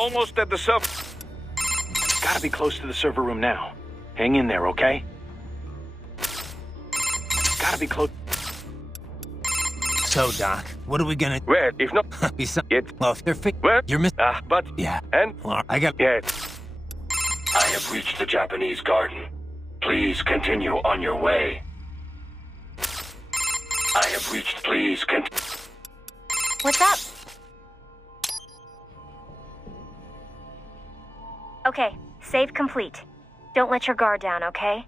almost at the server. Gotta be close to the server room now. Hang in there, okay? Gotta be close. So, Doc, what are we gonna... Well, if not... Besides... It... Well, if they're Well... You're missing... but... Yeah. And... Well, I got... Yeah. I have reached the Japanese garden. Please continue on your way. I have reached... Please continue... What's up? Okay, save complete. Don't let your guard down, okay?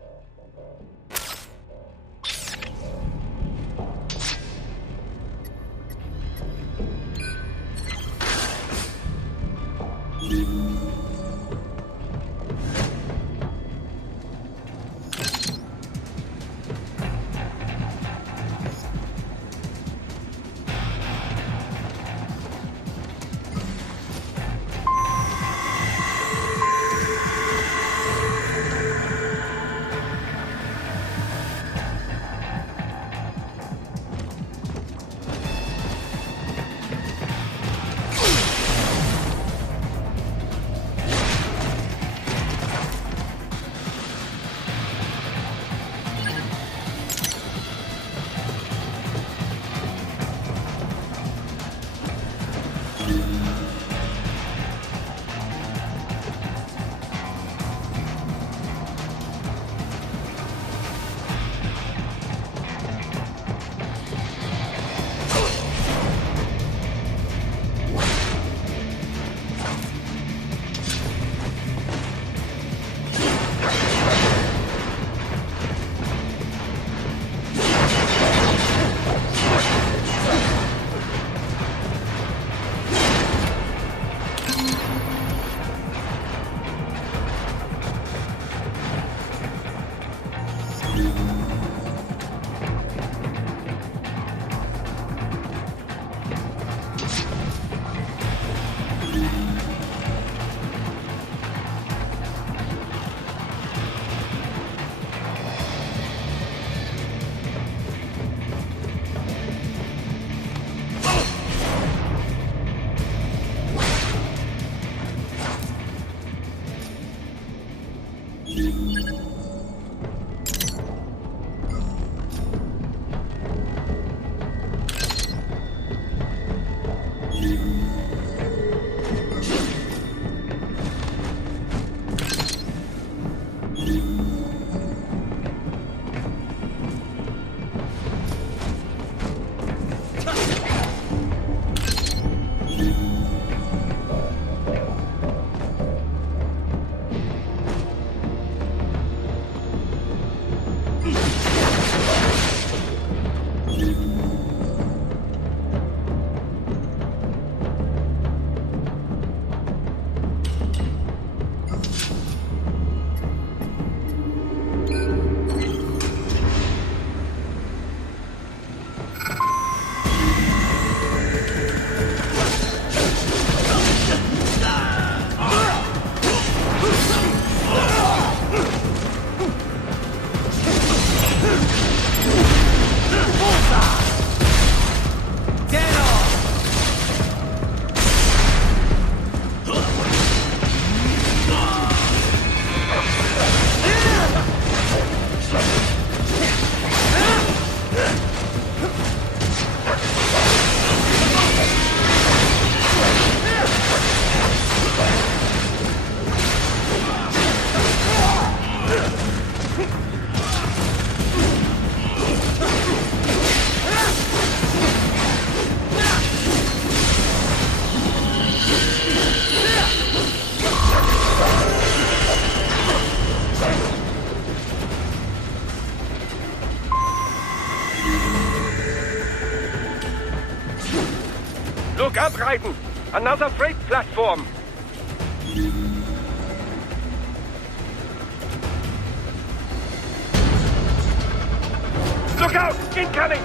Look up, Raiden! Another freight platform! Look out! Incoming!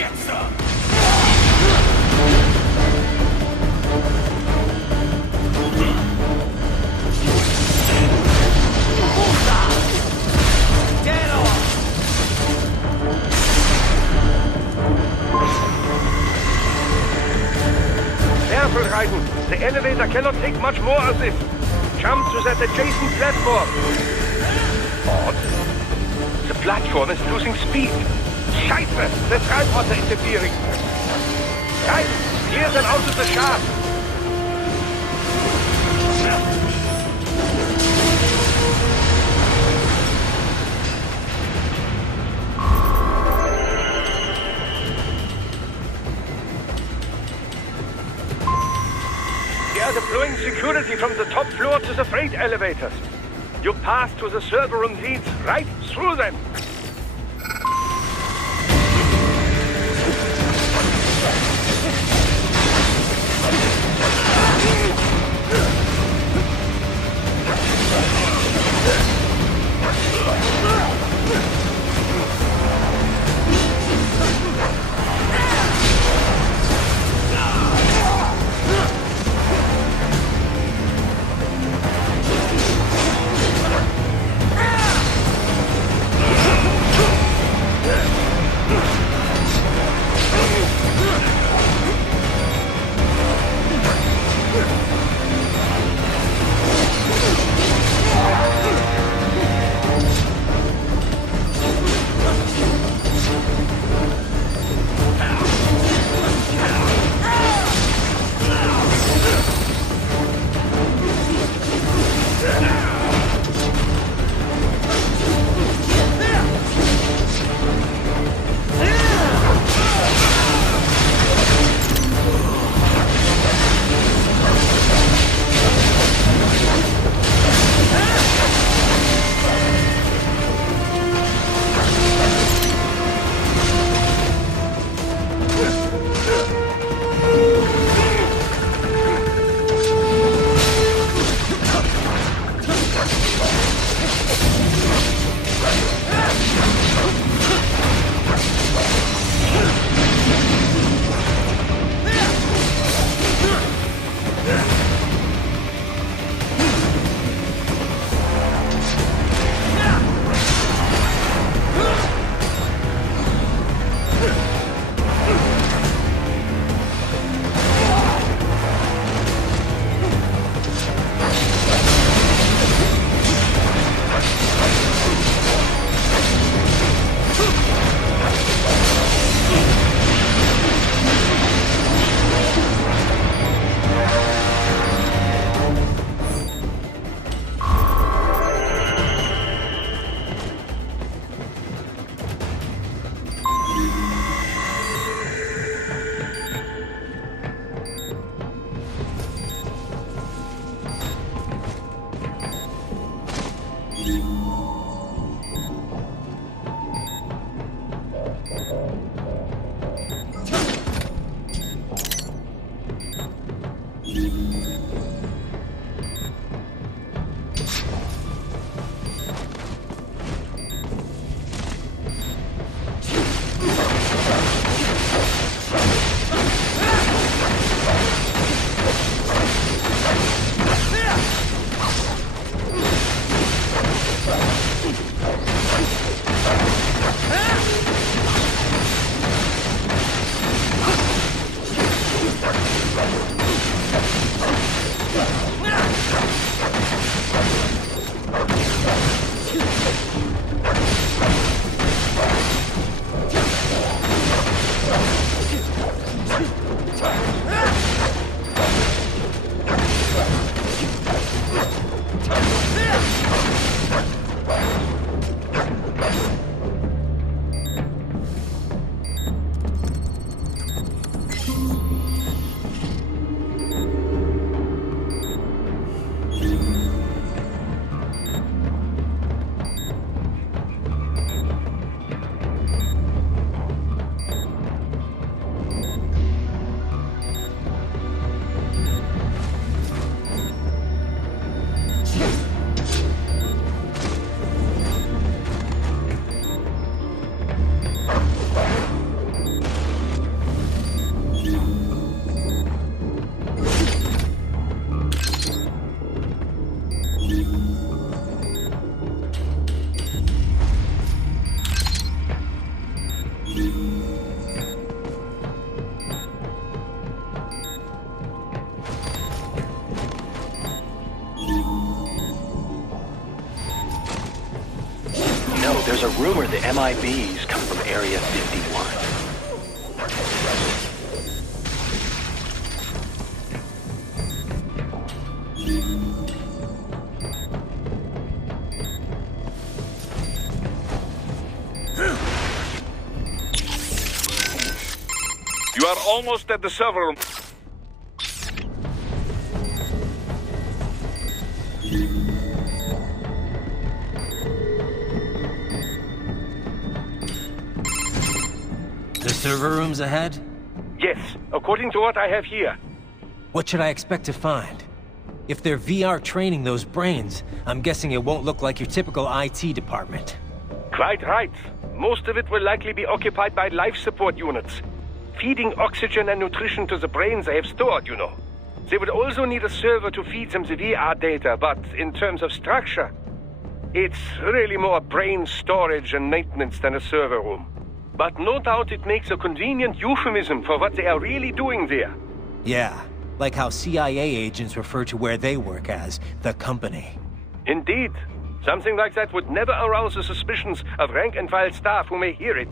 Get some! Careful, Raiden. The elevator cannot take much more as this. Jump to that adjacent platform. Odd. The platform is losing speed. Scheiße! The transports are interfering. Raiden, clear them out of the shaft. We are deploying security from the top floor to the freight elevators. Your path to the server room leads right through them. MIBs come from Area 51. You are almost at the server room. The server room's ahead? Yes, according to what I have here. What should I expect to find? If they're VR training those brains, I'm guessing it won't look like your typical IT department. Quite right. Most of it will likely be occupied by life support units. Feeding oxygen and nutrition to the brains they have stored, you know. They would also need a server to feed them the VR data, but in terms of structure, it's really more brain storage and maintenance than a server room. But no doubt it makes a convenient euphemism for what they are really doing there. Yeah, like how CIA agents refer to where they work as the company. Indeed. Something like that would never arouse the suspicions of rank-and-file staff who may hear it.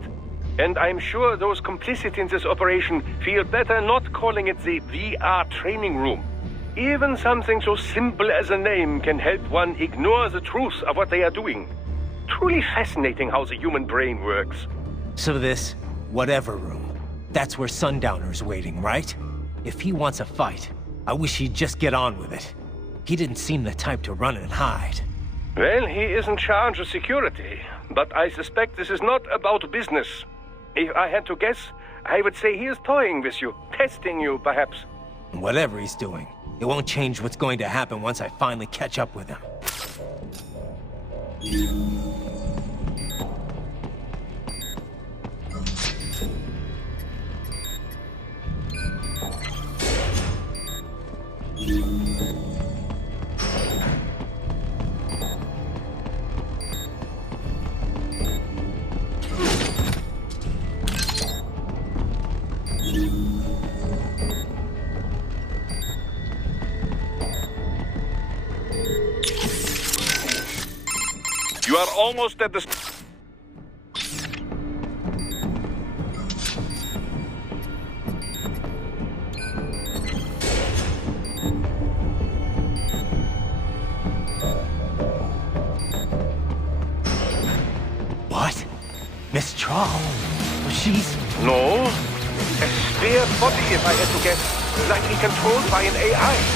And I'm sure those complicit in this operation feel better not calling it the VR training room. Even something so simple as a name can help one ignore the truth of what they are doing. Truly fascinating how the human brain works. So this, whatever room, that's where Sundowner's waiting, right? If he wants a fight, I wish he'd just get on with it. He didn't seem the type to run and hide. Well, he is in charge of security, but I suspect this is not about business. If I had to guess, I would say he is toying with you, testing you, perhaps. Whatever he's doing, it won't change what's going to happen once I finally catch up with him. You are almost at the... What? Miss Trawl? She's... No. A spare body, if I had to guess. Likely controlled by an AI.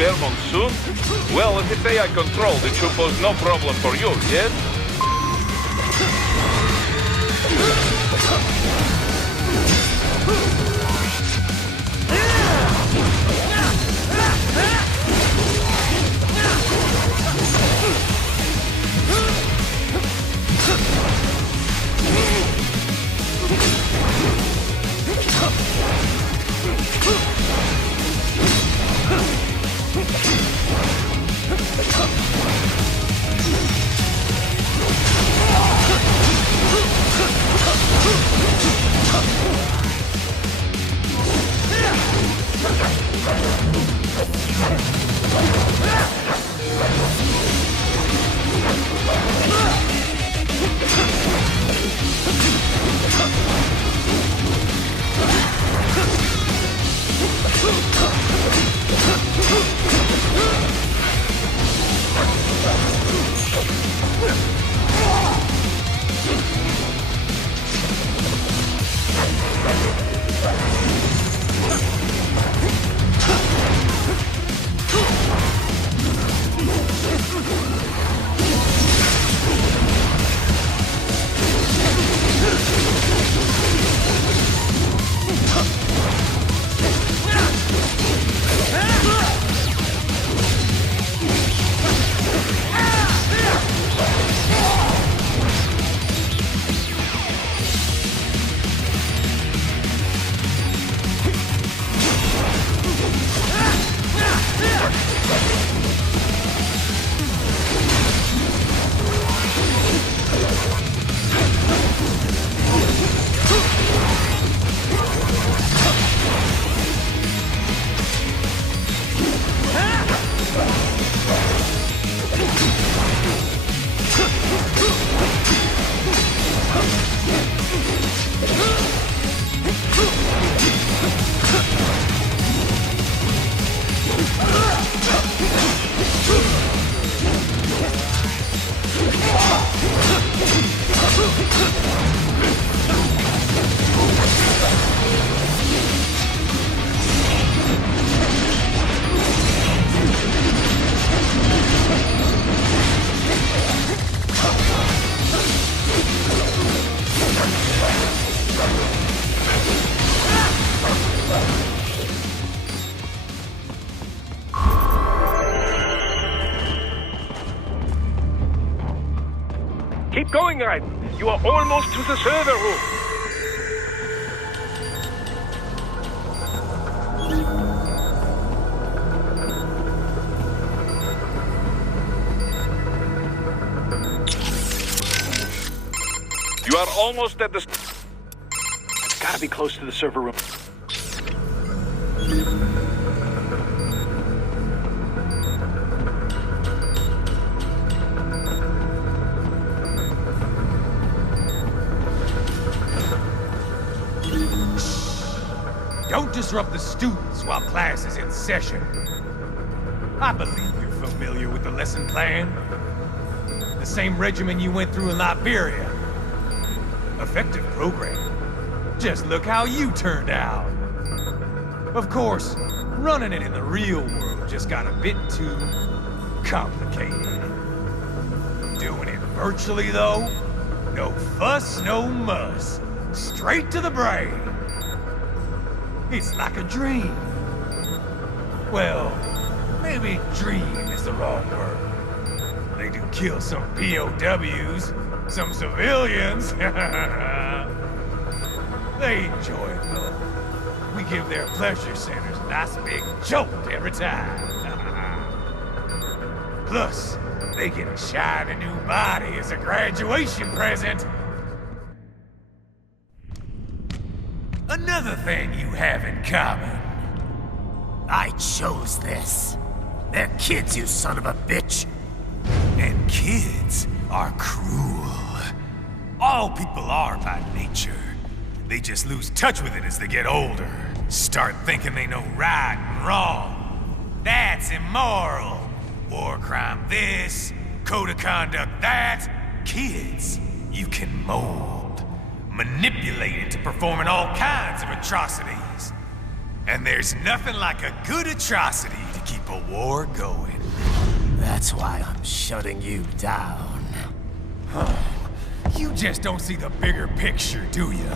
spare monsoon? Well, if it's AI controlled, it should pose no problem for you, yes? Keep going, Raiden. You are almost to the server room. You are almost at the... Gotta be close to the server room. Don't disrupt the students while class is in session. I believe you're familiar with the lesson plan. The same regimen you went through in Liberia. Effective program. Just look how you turned out. Of course, running it in the real world just got a bit too complicated. Doing it virtually, though, no fuss, no muss. Straight to the brain. It's like a dream. Well, maybe dream is the wrong word. They do kill some POWs, some civilians. They enjoy it, though. We give their pleasure centers a nice big jolt every time. Plus, they get a shiny new body as a graduation present. Another thing you have in common. I chose this. They're kids, you son of a bitch. And kids are cruel. All people are by nature. They just lose touch with it as they get older. Start thinking they know right and wrong. That's immoral. War crime this, code of conduct that. Kids, you can mold. Manipulated to performing all kinds of atrocities. And there's nothing like a good atrocity to keep a war going. That's why I'm shutting you down. You just don't see the bigger picture, do you?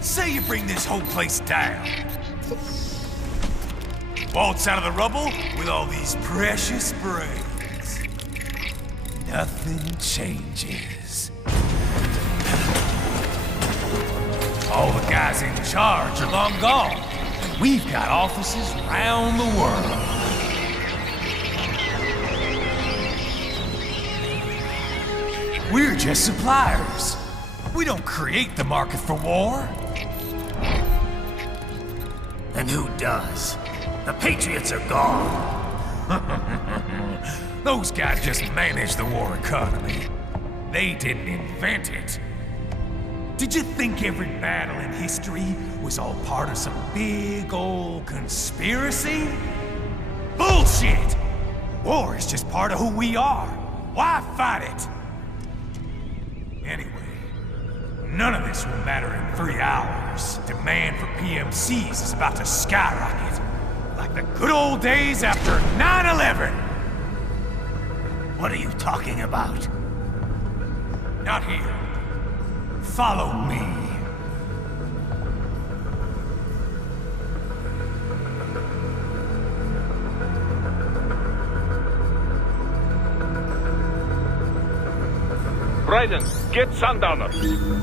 Say you bring this whole place down. Waltz out of the rubble with all these precious brains. Nothing changes. All the guys in charge are long gone. We've got offices around the world. We're just suppliers. We don't create the market for war. And who does? The Patriots are gone. Those guys just manage the war economy. They didn't invent it. Did you think every battle in history was all part of some big old conspiracy? Bullshit! War is just part of who we are. Why fight it? Anyway, none of this will matter in 3 hours. Demand for PMCs is about to skyrocket. Like the good old days after 9/11. What are you talking about? Not here. Follow me. Raiden, get Sundowner.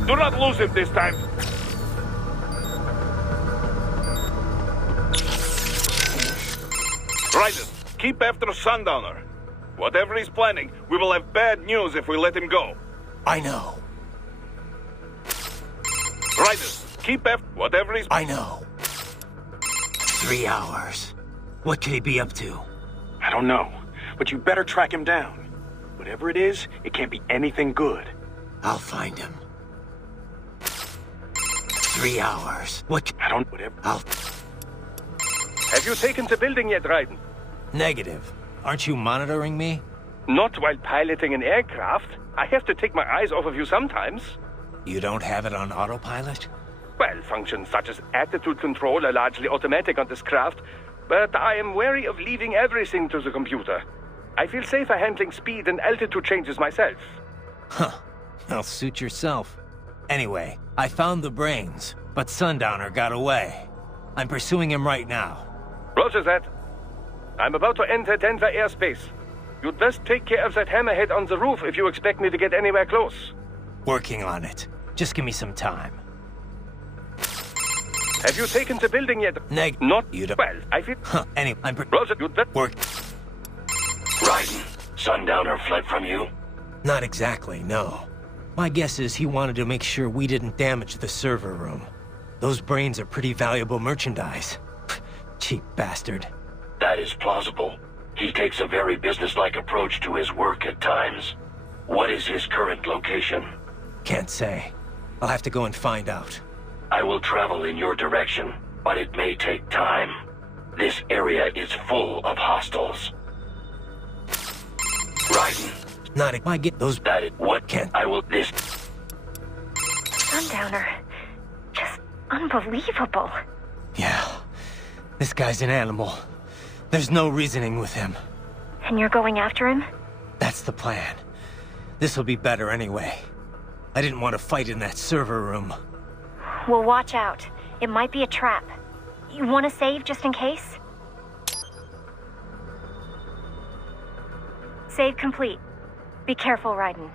Do not lose him this time. Raiden, keep after Sundowner. Whatever he's planning, we will have bad news if we let him go. I know. Raiden, keep after whatever he's... I know. 3 hours. What could he be up to? I don't know, but you better track him down. Whatever it is, it can't be anything good. I'll find him. 3 hours. What? I don't... Whatever... Have you taken the building yet, Raiden? Negative. Aren't you monitoring me? Not while piloting an aircraft. I have to take my eyes off of you sometimes. You don't have it on autopilot? Well, functions such as attitude control are largely automatic on this craft, but I am wary of leaving everything to the computer. I feel safer handling speed and altitude changes myself. Huh. Well, suit yourself. Anyway, I found the brains, but Sundowner got away. I'm pursuing him right now. Roger that. I'm about to enter Denver airspace. You'd best take care of that hammerhead on the roof if you expect me to get anywhere close. Working on it. Just give me some time. Have you taken the building yet? Not you don't. Well, I feel... Huh. Anyway, Roger, you'd best... Work... Raiden, Sundowner fled from you? Not exactly, no. My guess is he wanted to make sure we didn't damage the server room. Those brains are pretty valuable merchandise. Cheap bastard. That is plausible. He takes a very businesslike approach to his work at times. What is his current location? Can't say. I'll have to go and find out. I will travel in your direction, but it may take time. This area is full of hostiles. Raiden. Not if I get those... That is what can't... I will... This... Sundowner. Just unbelievable. Yeah. This guy's an animal. There's no reasoning with him. And you're going after him? That's the plan. This'll be better anyway. I didn't want to fight in that server room. Well, watch out. It might be a trap. You want to save just in case? Save complete. Be careful, Raiden.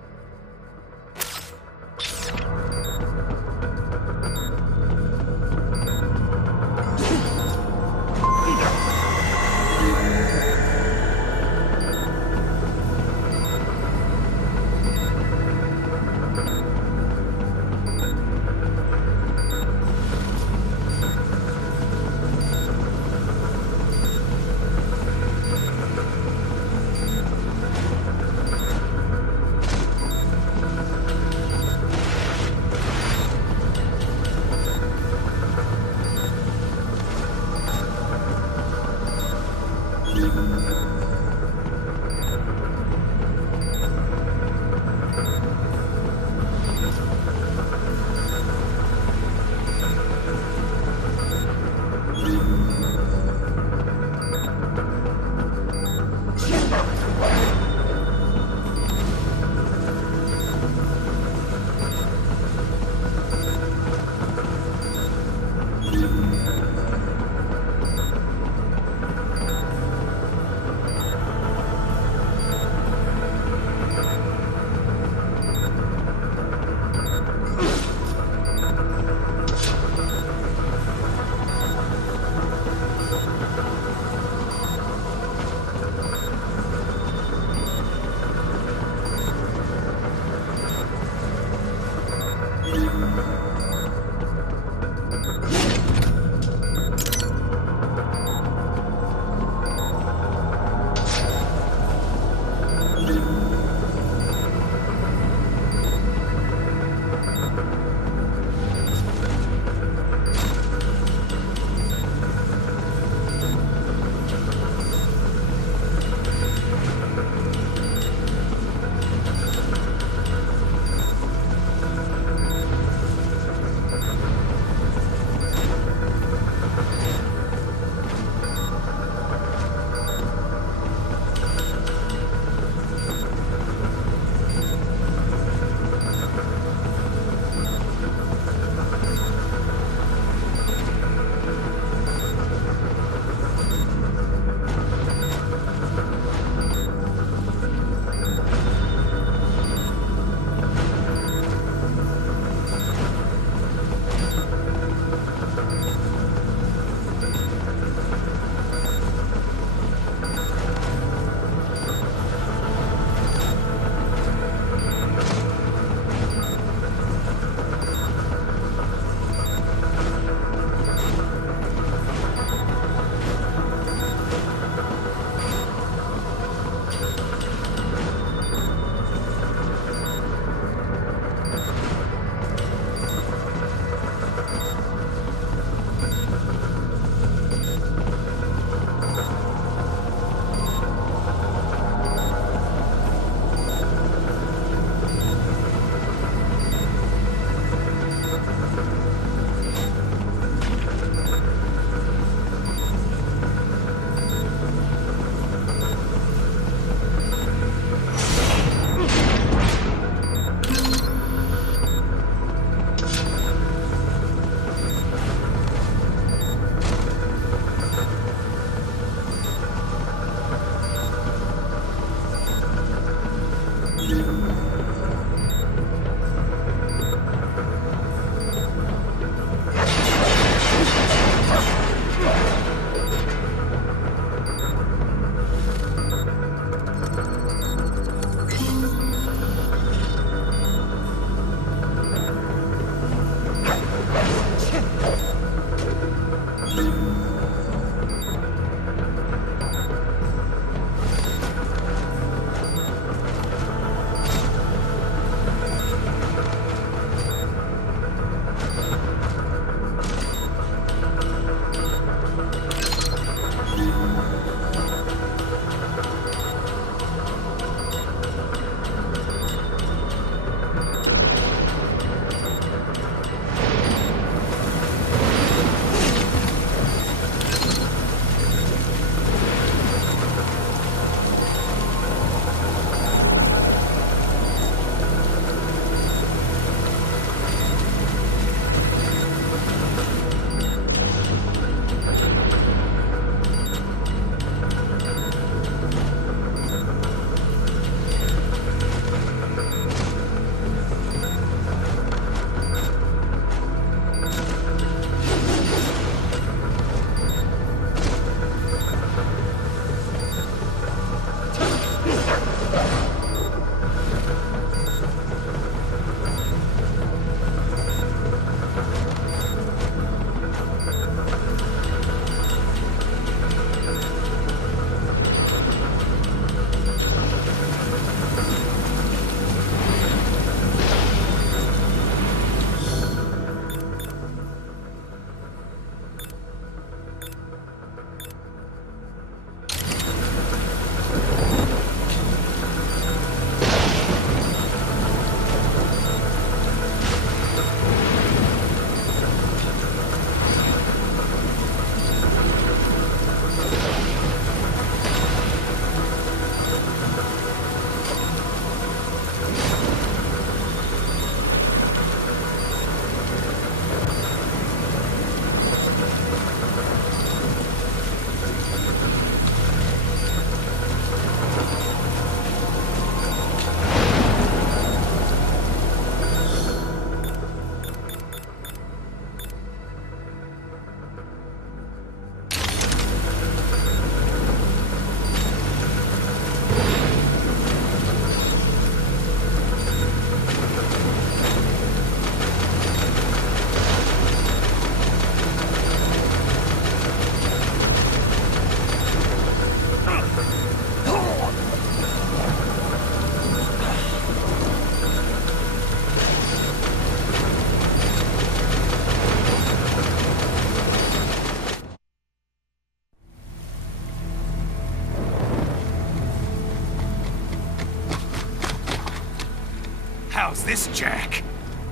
How's this, Jack?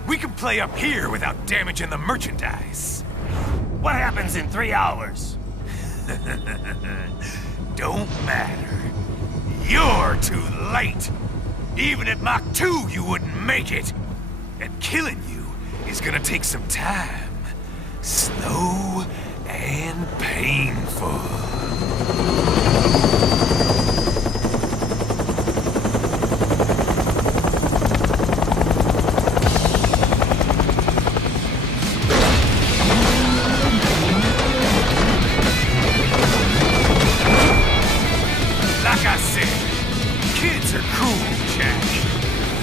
We can play up here without damaging the merchandise. What happens in 3 hours? Don't matter. You're too late. Even at Mach 2, you wouldn't make it. And killing you is gonna take some time. Slow and painful. Like I said, kids are cool, Jack.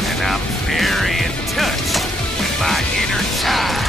And I'm very in touch with my inner child.